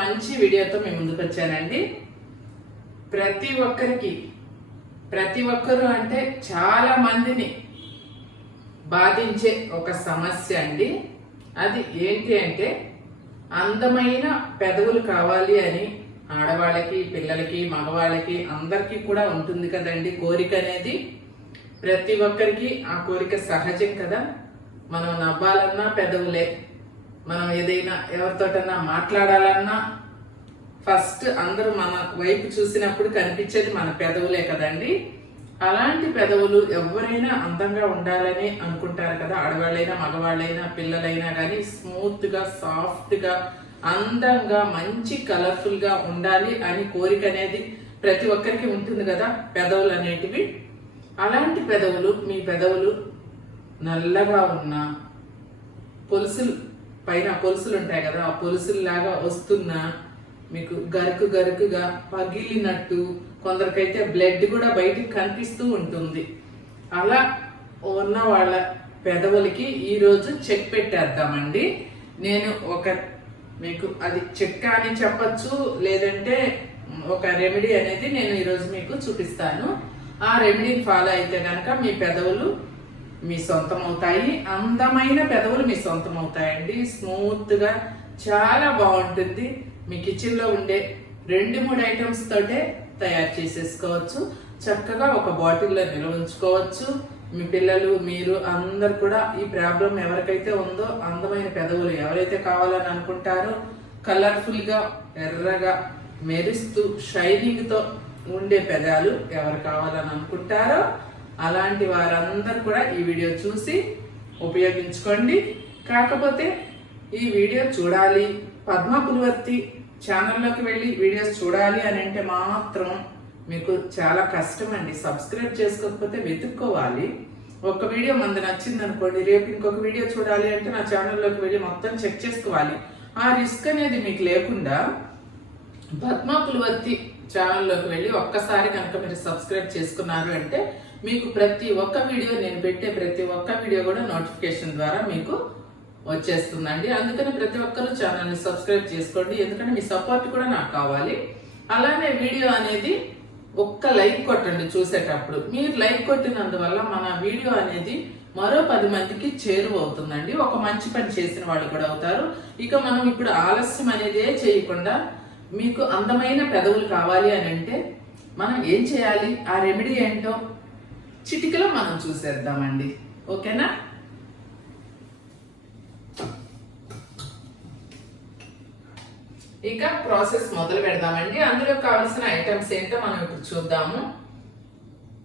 మంచి వీడియోతో మీ ముందుకు వచ్చానండి. ప్రతి ఒక్కరు అంటే చాలా మందిని బాధించే ఒక సమస్య అండి. అది ఏంటి అంటే అందమైన పెదవులు కావాలి అని ఆడవాళ్ళకి, పిల్లలకి, మగవాళ్ళకి అందరికీ కూడా ఉంటుంది కదండి కోరిక అనేది. ప్రతి ఒక్కరికి ఆ కోరిక సహజం కదా. మనం నవ్వాలన్నా పెదవులే, మనం ఏదైనా ఎవరితోటన్నా మాట్లాడాలన్నా ఫస్ట్ అందరూ మన వైపు చూసినప్పుడు కనిపించేది మన పెదవులే కదండి. అలాంటి పెదవులు ఎవరైనా అందంగా ఉండాలని అనుకుంటారు కదా. ఆడవాళ్ళైనా, మగవాళ్ళైనా, పిల్లలైనా కానీ స్మూత్గా, సాఫ్ట్గా, అందంగా, మంచి కలర్ఫుల్గా ఉండాలి అని కోరిక అనేది ప్రతి ఒక్కరికి ఉంటుంది కదా పెదవులు అనేటివి. అలాంటి పెదవులు, మీ పెదవులు నల్లగా ఉన్న పొలుసులు, పైన పొలుసులు ఉంటాయి కదా, ఆ పొలుసుల్లాగా వస్తున్నా, మీకు గరుకుగా పగిలినట్టు, కొందరికైతే బ్లడ్ కూడా బయటికి కనిపిస్తూ ఉంటుంది. అలా ఉన్న వాళ్ళ పెదవులకి ఈరోజు చెక్ పెట్టేద్దామండి. నేను మీకు అది చెక్ అని చెప్పచ్చు, లేదంటే ఒక రెమెడీ అనేది నేను ఈరోజు మీకు చూపిస్తాను. ఆ రెమెడీని ఫాలో అయితే కనుక మీ పెదవులు మీ సొంతం అవుతాయి. అందమైన పెదవులు మీ సొంతం అవుతాయండి. స్మూత్గా చాలా బాగుంటుంది. మీ కిచెన్లో ఉండే 2-3 ఐటమ్స్ తోటే తయారు చేసేసుకోవచ్చు. చక్కగా ఒక బాటిల్లో నిల్వ ఉంచుకోవచ్చు. మీ పిల్లలు, మీరు అందరు కూడా ఈ ప్రాబ్లం ఎవరికైతే ఉందో, అందమైన పెదవులు ఎవరైతే కావాలని అనుకుంటారో, కలర్ఫుల్గా, ఎర్రగా, మెరుస్తూ, షైనింగ్తో ఉండే పెదాలు ఎవరు కావాలని అనుకుంటారో అలాంటి వారందరూ కూడా ఈ వీడియో చూసి ఉపయోగించుకోండి. కాకపోతే ఈ వీడియో చూడాలి, పద్మా పులివర్తి ఛానల్లోకి వెళ్ళి వీడియోస్ చూడాలి అని అంటే మాత్రం మీకు చాలా కష్టం అండి. సబ్స్క్రైబ్ చేసుకోకపోతే వెతుక్కోవాలి. ఒక వీడియో మంది నచ్చింది అనుకోండి, రేపు ఇంకొక వీడియో చూడాలి అంటే నా ఛానల్లోకి వెళ్ళి మొత్తం చెక్ చేసుకోవాలి. ఆ రిస్క్ అనేది మీకు లేకుండా పద్మా పులివర్తి ఛానల్లోకి వెళ్ళి ఒక్కసారి కనుక మీరు సబ్స్క్రైబ్ చేసుకున్నారు అంటే మీకు ప్రతి ఒక్క వీడియో, నేను పెట్టే ప్రతి ఒక్క వీడియో కూడా నోటిఫికేషన్ ద్వారా మీకు వచ్చేస్తుందండి. అందుకని ప్రతి ఒక్కరూ ఛానల్ని సబ్స్క్రైబ్ చేసుకోండి, ఎందుకంటే మీ సపోర్ట్ కూడా నాకు కావాలి. అలానే వీడియో అనేది ఒక్క లైక్ కొట్టండి చూసేటప్పుడు. మీరు లైక్ కొట్టినందువల్ల మన వీడియో అనేది మరో 10 మందికి చేరువ అవుతుందండి. ఒక మంచి పని చేసిన వాళ్ళు కూడా అవుతారు. ఇక మనం ఇప్పుడు ఆలస్యం అనేదే చేయకుండా, మీకు అందమైన పెదవులు కావాలి అని అంటే మనం ఏం చేయాలి, ఆ రెమెడీ ఏంటో చిటికలో మనం చూసేద్దామండి. ఓకేనా? ఇక ప్రాసెస్ మొదలు పెడదామండి. అందులో కావాల్సిన ఐటమ్స్ ఏంటో మనం ఇప్పుడు చూద్దాము.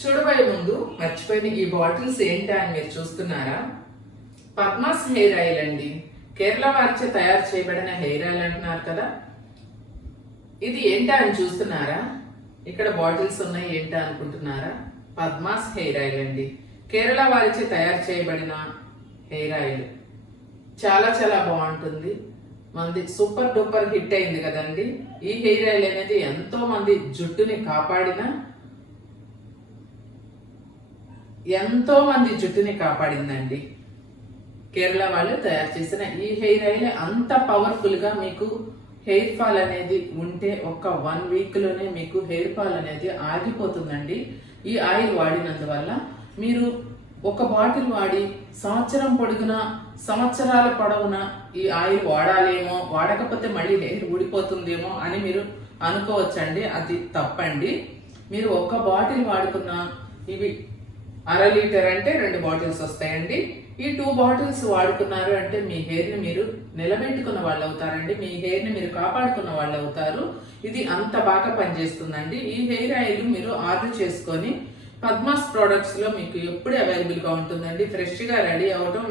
చూడబోయే ముందు మర్చిపోయిన ఈ బాటిల్స్ ఏంటా అని మీరు చూస్తున్నారా? పద్మాస్ హెయిర్ ఆయిల్ అండి. కేరళ వారిచే తయారు చేయబడిన హెయిర్ ఆయిల్ అంటున్నారు కదా. ఇది ఏంటా అని చూస్తున్నారా? ఇక్కడ బాటిల్స్ ఉన్నాయి, ఏంటా అనుకుంటున్నారా? పద్మాస్ హెయిర్ ఆయిల్ అండి. కేరళ వారిచే తయారు చేయబడిన హెయిర్ ఆయిల్ చాలా చాలా బాగుంటుంది. మంది సూపర్ డూపర్ హిట్ అయింది కదండి. ఈ హెయిర్ ఆయిల్ అనేది ఎంతో మంది జుట్టుని కాపాడిందండి. కేరళ వాళ్ళు తయారు చేసిన ఈ హెయిర్ ఆయిల్ అంత పవర్ఫుల్ గా, మీకు హెయిర్ ఫాల్ అనేది ఉంటే ఒక 1 వీక్లోనే మీకు హెయిర్ ఫాల్ అనేది ఆగిపోతుందండి. ఈ ఆయిల్ వాడినందువల్ల మీరు ఒక బాటిల్ వాడి సంవత్సరాల పొడవునా ఈ ఆయిల్ వాడాలేమో, వాడకపోతే మళ్ళీ హెయిర్ ఊడిపోతుందేమో అని మీరు అనుకోవచ్చండి. అది తప్పండి. మీరు ఒక బాటిల్ వాడుకున్న, ఇవి 1/2 లీటర్ అంటే 2 బాటిల్స్ వస్తాయండి. ఈ 2 బాటిల్స్ వాడుకున్నారు అంటే మీ హెయిర్ని మీరు నిలబెట్టుకున్న వాళ్ళు అవుతారండి. మీ హెయిర్ని మీరు కాపాడుకున్న వాళ్ళు అవుతారు. ఇది అంత బాగా పనిచేస్తుందండి. ఈ హెయిర్ ఆయిల్ మీరు ఆర్డర్ చేసుకొని పద్మాస్ ప్రోడక్ట్స్ లో మీకు ఎప్పుడు అవైలబుల్ గా ఉంటుందండి. ఫ్రెష్ గా రెడీ అవటం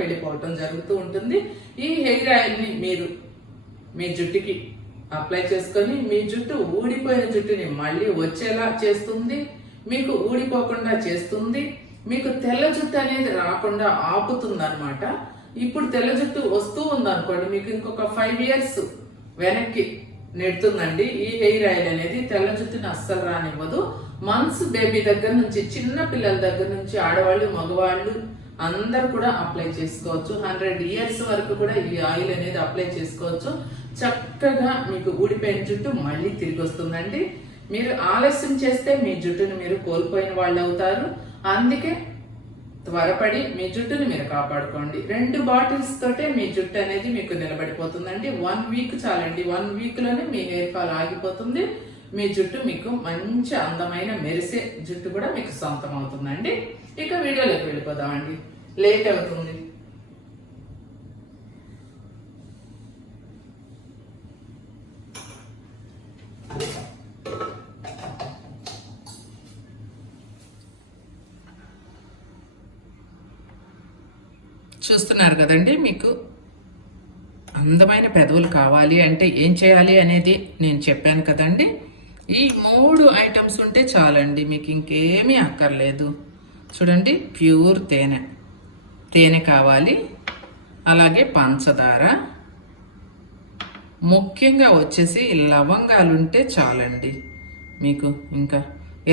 వెళ్ళిపోవటం జరుగుతూ ఉంటుంది. ఈ హెయిర్ ఆయిల్ ని మీరు మీ జుట్టుకి అప్లై చేసుకొని మీ జుట్టు ఊడిపోయిన జుట్టుని మళ్ళీ వచ్చేలా చేస్తుంది, మీకు ఊడిపోకుండా చేస్తుంది, మీకు తెల్ల జుట్టు అనేది రాకుండా ఆపుతుంది అనమాట. ఇప్పుడు తెల్ల జుట్టు వస్తూ ఉందనుకోండి, మీకు ఇంకొక 5 years వెనక్కి నెడుతుందండి. ఈ హెయిర్ ఆయిల్ అనేది తెల్ల జుట్టుని అస్సలు రానివ్వదు. మంత్స్ బేబీ దగ్గర నుంచి, చిన్న పిల్లల దగ్గర నుంచి, ఆడవాళ్ళు, మగవాళ్ళు అందరు కూడా అప్లై చేసుకోవచ్చు. 100 ఇయర్స్ వరకు కూడా ఈ ఆయిల్ అనేది అప్లై చేసుకోవచ్చు. చక్కగా మీకు ఊడిపోయిన జుట్టు మళ్ళీ తిరిగి వస్తుందండి. మీరు ఆలస్యం చేస్తే మీ జుట్టుని మీరు కోల్పోయిన వాళ్ళు అవుతారు. అందుకే త్వరపడి మీ జుట్టుని మీరు కాపాడుకోండి. 2 బాటిల్స్ తోటే మీ జుట్టు అనేది మీకు నిలబడిపోతుందండి. 1 వీక్ చాలండి. 1 వీక్ లోనే మీ హెయిర్ ఫాల్ ఆగిపోతుంది. మీ జుట్టు మీకు మంచి అందమైన మెరిసే జుట్టు కూడా మీకు సొంతం అవుతుందండి. ఇక వీడియోలోకి వెళ్ళిపోదామండి, లేట్ అవుతుంది. చూస్తున్నారు కదండి, మీకు అందమైన పెదవులు కావాలి అంటే ఏం చేయాలి అనేది నేను చెప్పాను కదండి. ఈ 3 ఐటమ్స్ ఉంటే చాలండి, మీకు ఇంకేమీ అక్కర్లేదు. చూడండి, ప్యూర్ తేనె కావాలి, అలాగే పంచదార, ముఖ్యంగా వచ్చేసి లవంగాలు ఉంటే చాలండి మీకు. ఇంకా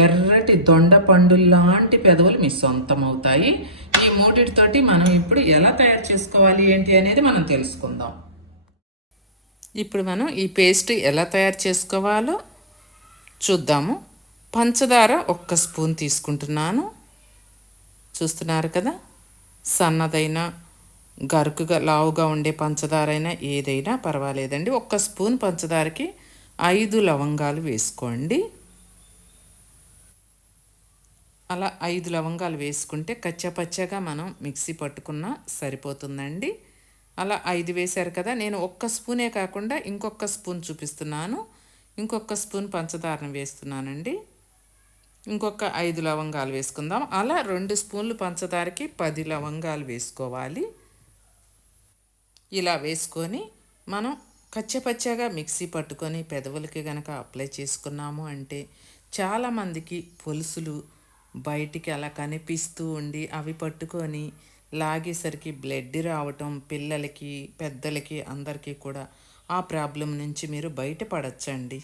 ఎర్రటి దొండ పండులాంటి పెదవులు మీ సొంతం అవుతాయి. ఈ 3తోటి మనం ఇప్పుడు ఎలా తయారు చేసుకోవాలి ఏంటి అనేది మనం తెలుసుకుందాం. ఇప్పుడు మనం ఈ పేస్ట్ ఎలా తయారు చేసుకోవాలో చూద్దాము. పంచదార 1 స్పూన్ తీసుకుంటున్నాను. చూస్తున్నారు కదా, సన్నదైనా గరుకుగా లావుగా ఉండే పంచదార అయినా ఏదైనా పర్వాలేదండి. 1 స్పూన్ పంచదారకి 5 లవంగాలు వేసుకోండి. అలా 5 లవంగాలు వేసుకుంటే కచ్చపచ్చగా మనం మిక్సీ పట్టుకున్నా సరిపోతుందండి. అలా 5 వేశారు కదా, నేను 1 స్పూనే కాకుండా ఇంకొక స్పూన్ చూపిస్తున్నాను. ఇంకొక స్పూన్ పంచదారను వేస్తున్నానండి. ఇంకొక 5 లవంగాలు వేసుకుందాం. అలా 2 స్పూన్లు పంచదారకి 10 లవంగాలు వేసుకోవాలి. ఇలా వేసుకొని మనం కచ్చపచ్చగా మిక్సీ పట్టుకొని పెదవులకి గనక అప్లై చేసుకున్నాము అంటే చాలామందికి పొలుసులు బయటికి అలా కనిపిస్తూ ఉండి అవి పట్టుకొని లాగేసరికి బ్లడ్ రావటం, పిల్లలకి పెద్దలకి అందరికీ కూడా ఆ ప్రాబ్లం నుంచి మీరు బయటపడచ్చండి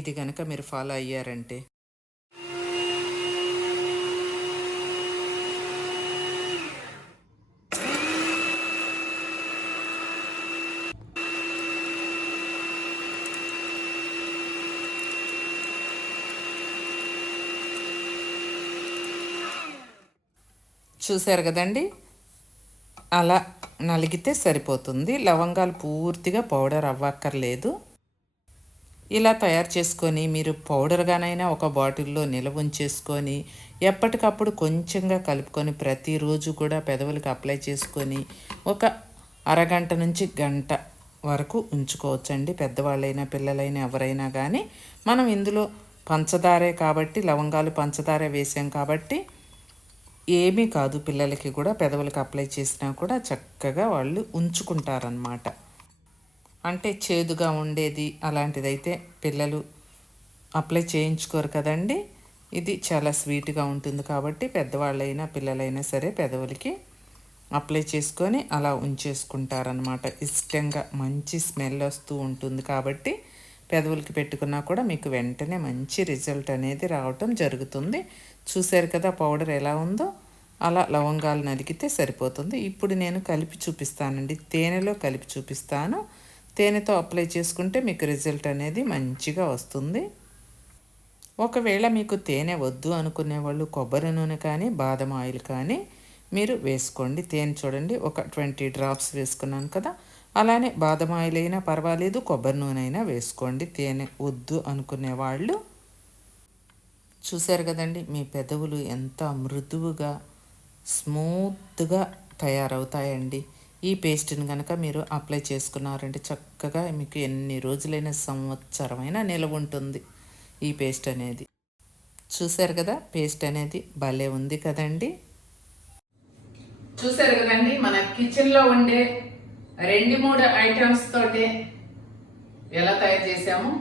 ఇది కనుక మీరు ఫాలో అయ్యారంటే. చూశారు కదండి, అలా నలిగితే సరిపోతుంది. లవంగాలు పూర్తిగా పౌడర్ అవ్వక్కర్లేదు. ఇలా తయారు చేసుకొని మీరు పౌడర్గానైనా ఒక బాటిల్లో నిల్వ ఉంచేసుకొని ఎప్పటికప్పుడు కొంచెంగా కలుపుకొని ప్రతిరోజు కూడా పెదవులకు అప్లై చేసుకొని ఒక అరగంట నుంచి గంట వరకు ఉంచుకోవచ్చండి. పెద్దవాళ్ళైనా పిల్లలైనా ఎవరైనా కానీ. మనం ఇందులో పంచదారే కాబట్టి, లవంగాలు పంచదారే వేసాం కాబట్టి ఏమీ కాదు. పిల్లలకి కూడా పెదవులకు అప్లై చేసినా కూడా చక్కగా వాళ్ళు ఉంచుకుంటారనమాట. అంటే చేదుగా ఉండేది అలాంటిదైతే పిల్లలు అప్లై చేయించుకోరు కదండి. ఇది చాలా స్వీట్గా ఉంటుంది కాబట్టి పెద్దవాళ్ళైనా పిల్లలైనా సరే పెదవులకి అప్లై చేసుకొని అలా ఉంచేసుకుంటారనమాట. ఇష్టంగా మంచి స్మెల్ వస్తూ ఉంటుంది కాబట్టి పెదవులకి పెట్టుకున్నా కూడా మీకు వెంటనే మంచి రిజల్ట్ అనేది రావటం జరుగుతుంది. చూశారు కదా పౌడర్ ఎలా ఉందో. అలా లవంగాలు నలిగితే సరిపోతుంది. ఇప్పుడు నేను కలిపి చూపిస్తానండి, తేనెలో కలిపి చూపిస్తాను. తేనెతో అప్లై చేసుకుంటే మీకు రిజల్ట్ అనేది మంచిగా వస్తుంది. ఒకవేళ మీకు తేనె వద్దు అనుకునే వాళ్ళు కొబ్బరి నూనె కానీ బాదం ఆయిల్ కానీ మీరు వేసుకోండి. తేనె చూడండి ఒక 20 డ్రాప్స్ వేసుకున్నాను కదా. అలానే బాదం ఆయిల్ అయినా పర్వాలేదు, కొబ్బరి నూనె అయినా వేసుకోండి తేనె వద్దు అనుకునే వాళ్ళు. చూశారు కదండి, మీ పెదవులు ఎంత మృదువుగా స్మూత్గా తయారవుతాయండి. ఈ పేస్ట్ని కనుక మీరు అప్లై చేసుకున్నారంటే చక్కగా మీకు ఎన్ని రోజులైనా సంవత్సరమైనా నిలవ ఉంటుంది ఈ పేస్ట్ అనేది. చూశారు కదా, పేస్ట్ అనేది భలే ఉంది కదండి. చూశారు కదండి, మన కిచెన్లో ఉండే 2-3 ఐటమ్స్ తోటే ఎలా తయారు చేసాము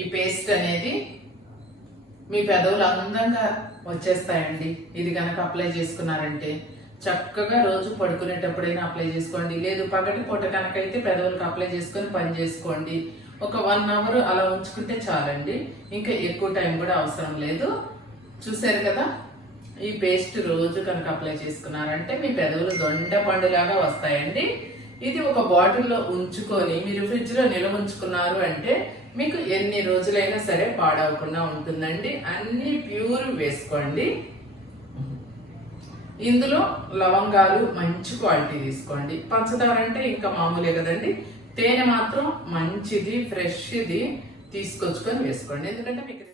ఈ పేస్ట్ అనేది. మీ పెదవులు అందంగా వచ్చేస్తాయండి ఇది కనుక అప్లై చేసుకున్నారంటే. చక్కగా రోజు పడుకునేటప్పుడైనా అప్లై చేసుకోండి, లేదు పగటి పూట కనుకైతే పెదవులకు అప్లై చేసుకొని పని చేసుకోండి. ఒక 1 అవర్ అలా ఉంచుకుంటే చాలండి, ఇంకా ఎక్కువ టైం కూడా అవసరం లేదు. చూశారు కదా, ఈ పేస్ట్ రోజు కనుక అప్లై చేసుకున్నారంటే మీ పెదవులు దొండ పండులాగా వస్తాయండి. ఇది ఒక బాటిల్లో ఉంచుకొని మీరు ఫ్రిడ్జ్ లో నిల్వ ఉంచుకున్నారు అంటే మీకు ఎన్ని రోజులైనా సరే పాడవకుండా ఉంటుందండి. అన్ని ప్యూర్ వేసుకోండి. ఇందులో లవంగాలు మంచి క్వాలిటీ తీసుకోండి. పంచదార అంటే ఇంకా మామూలే కదండి. తేనె మాత్రం మంచిది, ఫ్రెష్ది తీసుకొచ్చుకొని వేసుకోండి. ఎందుకంటే మీకు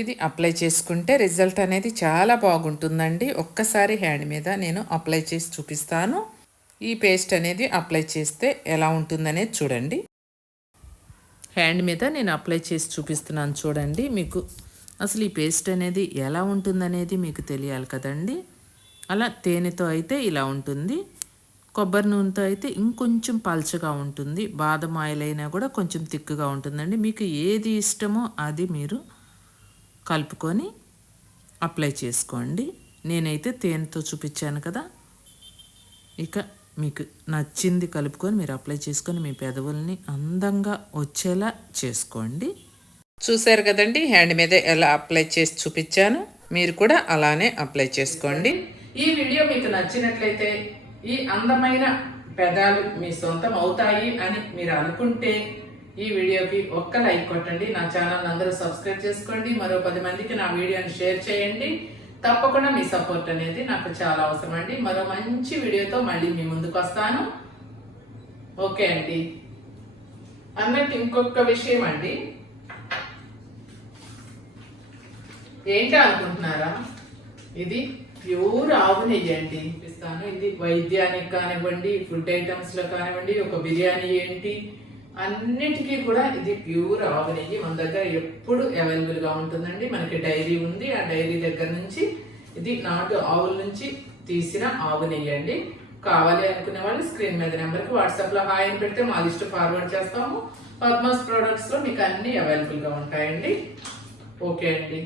ఇది అప్లై చేసుకుంటే రిజల్ట్ అనేది చాలా బాగుంటుందండి. ఒక్కసారి హ్యాండ్ మీద నేను అప్లై చేసి చూపిస్తాను. ఈ పేస్ట్ అనేది అప్లై చేస్తే ఎలా ఉంటుందనేది చూడండి. హ్యాండ్ మీద నేను అప్లై చేసి చూపిస్తున్నాను చూడండి. మీకు అసలు ఈ పేస్ట్ అనేది ఎలా ఉంటుందనేది మీకు తెలియాలి కదండి. అలా తేనెతో అయితే ఇలా ఉంటుంది, కొబ్బరి నూనెతో అయితే ఇంకొంచెం పల్చగా ఉంటుంది, బాదం ఆయిల్ అయినా కూడా కొంచెం తిక్కుగా ఉంటుందండి. మీకు ఏది ఇష్టమో అది మీరు కలుపుకొని అప్లై చేసుకోండి. నేనైతే తేనెతో చూపించాను కదా. ఇక మీకు నచ్చింది కలుపుకొని మీరు అప్లై చేసుకొని మీ పెదవుల్ని అందంగా వచ్చేలా చేసుకోండి. చూశారు కదండి హ్యాండ్ మీద ఎలా అప్లై చేసి చూపించాను. మీరు కూడా అలానే అప్లై చేసుకోండి. ఈ వీడియో మీకు నచ్చినట్లయితే, ఈ అందమైన పెదాలు మీ సొంతం అవుతాయి అని మీరు అనుకుంటే ఈ వీడియోకి ఒక్క లైక్ కొట్టండి. నా ఛానల్ అందరూ సబ్స్క్రైబ్ చేసుకోండి. మరో 10 మందికి నా వీడియోని షేర్ చేయండి. తప్పకుండా మీ సపోర్ట్ అనేది నాకు చాలా అవసరం అండి. మరో మంచి వీడియోతో మళ్ళీ మీ ముందుకు వస్తాను. ఓకే అండి. అన్నట్టు ఇంకొక విషయం అండి, ఏంటి అనుకుంటున్నారా? ఇది ప్యూర్ ఆవు నెయ్యి అండి. ఇస్తాను. ఇది వైద్యానికి కానివ్వండి, ఫుడ్ ఐటమ్స్ లో కానివ్వండి, ఒక బిర్యానీ ఏంటి అన్నిటికీ కూడా ఇది ప్యూర్ ఆవు నెయ్యి మన దగ్గర ఎప్పుడు అవైలబుల్ గా ఉంటుందండి. మనకి డైరీ ఉంది, ఆ డైరీ దగ్గర నుంచి ఇది నాటు ఆవుల నుంచి తీసిన ఆవు నెయ్యి అండి. కావాలి అనుకునే వాళ్ళు స్క్రీన్ మీద నెంబర్కి వాట్సాప్ లో హాయ్ అని పెడితే మా లిస్ట్ ఫార్వర్డ్ చేస్తాము. పద్మాస్ ప్రొడక్ట్స్ లో మీకు అన్ని అవైలబుల్ గా ఉంటాయండి. ఓకే అండి.